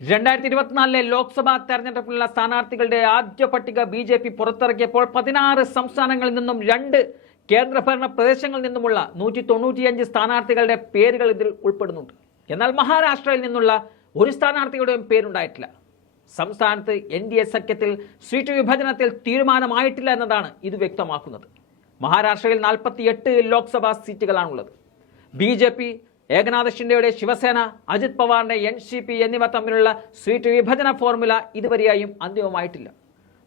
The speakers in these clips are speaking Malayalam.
രണ്ടായിരത്തി ഇരുപത്തിനാലിലെ ലോക്സഭാ തെരഞ്ഞെടുപ്പിലുള്ള സ്ഥാനാർത്ഥികളുടെ ആദ്യ പട്ടിക ബി ജെ പി പുറത്തിറക്കിയപ്പോൾ പതിനാറ് സംസ്ഥാനങ്ങളിൽ നിന്നും രണ്ട് കേന്ദ്രഭരണ പ്രദേശങ്ങളിൽ നിന്നുമുള്ള നൂറ്റി തൊണ്ണൂറ്റിയഞ്ച് സ്ഥാനാർത്ഥികളുടെ പേരുകൾ ഇതിൽ ഉൾപ്പെടുന്നുണ്ട്. എന്നാൽ മഹാരാഷ്ട്രയിൽ നിന്നുള്ള ഒരു സ്ഥാനാർത്ഥിയുടെയും പേരുണ്ടായിട്ടില്ല. സംസ്ഥാനത്ത് എൻ ഡി എ സഖ്യത്തിൽ സീറ്റ് വിഭജനത്തിൽ തീരുമാനമായിട്ടില്ല എന്നതാണ് ഇത് വ്യക്തമാക്കുന്നത്. മഹാരാഷ്ട്രയിൽ നാൽപ്പത്തിയെട്ട് ലോക്സഭാ സീറ്റുകളാണുള്ളത്. ബി ജെ പി ഏകനാഥ് ഷിൻഡെയുടെ ശിവസേന അജിത് പവാറിന്റെ എൻ സി പി എന്നിവ തമ്മിലുള്ള സീറ്റ് വിഭജന ഫോർമുല ഇതുവരെയായും അന്തിമമായിട്ടില്ല.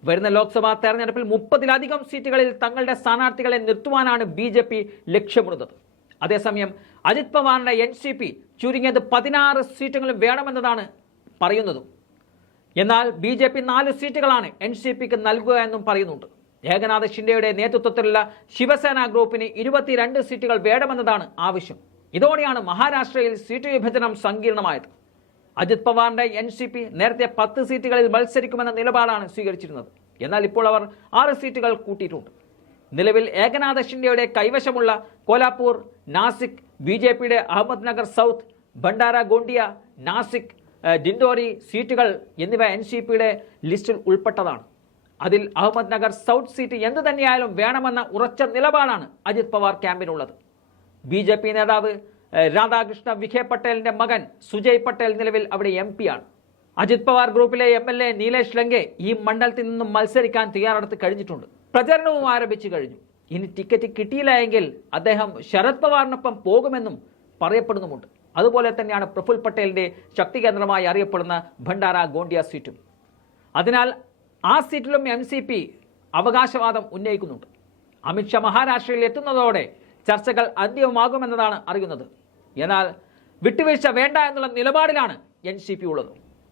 വരുന്ന ലോക്സഭാ തെരഞ്ഞെടുപ്പിൽ മുപ്പതിലധികം സീറ്റുകളിൽ തങ്ങളുടെ സ്ഥാനാർത്ഥികളെ നിർത്തുവാനാണ് ബി ജെ പി ലക്ഷ്യമിടുന്നത്. അതേസമയം അജിത് പവാറിന്റെ എൻ സി പി ചുരുങ്ങിയത് പതിനാറ് സീറ്റുകളും വേണമെന്നതാണ് പറയുന്നതും. എന്നാൽ ബി ജെ പി നാല് സീറ്റുകളാണ് എൻ സി പിക്ക് നൽകുക എന്നും പറയുന്നുണ്ട്. ഏകനാഥ് ഷിൻഡെയുടെ നേതൃത്വത്തിലുള്ള ശിവസേന ഗ്രൂപ്പിന് ഇരുപത്തിരണ്ട് സീറ്റുകൾ വേണമെന്നതാണ് ആവശ്യം. ഇതോടെയാണ് മഹാരാഷ്ട്രയിൽ സീറ്റ് വിഭജനം സങ്കീർണമായത്. അജിത് പവാറിന്റെ എൻ സി പി നേരത്തെ പത്ത് സീറ്റുകളിൽ മത്സരിക്കുമെന്ന നിലപാടാണ് സ്വീകരിച്ചിരുന്നത്. എന്നാൽ ഇപ്പോൾ അവർ ആറ് സീറ്റുകൾ കൂട്ടിയിട്ടുണ്ട്. നിലവിൽ ഏകനാഥ ഷിൻഡെയുടെ കൈവശമുള്ള കോലാപൂർ നാസിക് ബി ജെ പിയുടെ അഹമ്മദ് നഗർ സൗത്ത് ഭണ്ഡാര ഗോണ്ടിയ നാസിക് ഡിൻഡോറി സീറ്റുകൾ എന്നിവ എൻ സി പിയുടെ ലിസ്റ്റിൽ ഉൾപ്പെട്ടതാണ്. അതിൽ അഹമ്മദ് നഗർ സൗത്ത് സീറ്റ് എന്തു തന്നെയായാലും വേണമെന്ന ഉറച്ച നിലപാടാണ് അജിത് പവാർ ക്യാമ്പിനുള്ളത്. ബി ജെ പി നേതാവ് രാധാകൃഷ്ണ വിഖേ പട്ടേലിന്റെ മകൻ സുജയ് പട്ടേൽ നിലവിൽ അവിടെ എം ആണ്. അജിത് പവാർ ഗ്രൂപ്പിലെ M L A Nilesh Lanke ഈ മണ്ഡലത്തിൽ നിന്നും മത്സരിക്കാൻ തയ്യാറെടുത്ത് കഴിഞ്ഞിട്ടുണ്ട്. പ്രചരണവും ആരംഭിച്ചു കഴിഞ്ഞു. ഇനി ടിക്കറ്റ് കിട്ടിയില്ല എങ്കിൽ അദ്ദേഹം ശരത് പവാറിനൊപ്പം പോകുമെന്നും പറയപ്പെടുന്നുമുണ്ട്. അതുപോലെ തന്നെയാണ് പ്രഫുൽ പട്ടേലിന്റെ ശക്തി കേന്ദ്രമായി അറിയപ്പെടുന്ന ഭണ്ഡാര ഗോണ്ടിയ സീറ്റും. അതിനാൽ ആ സീറ്റിലും എം അവകാശവാദം ഉന്നയിക്കുന്നുണ്ട്. അമിത്ഷാ മഹാരാഷ്ട്രയിൽ എത്തുന്നതോടെ ചർച്ചകൾ അന്ത്യവുമാകുമെന്നതാണ് അറിയുന്നത്. എന്നാൽ വിട്ടുവീഴ്ച വേണ്ട എന്നുള്ള നിലപാടിലാണ് എൻ സി പി ഉള്ളത്.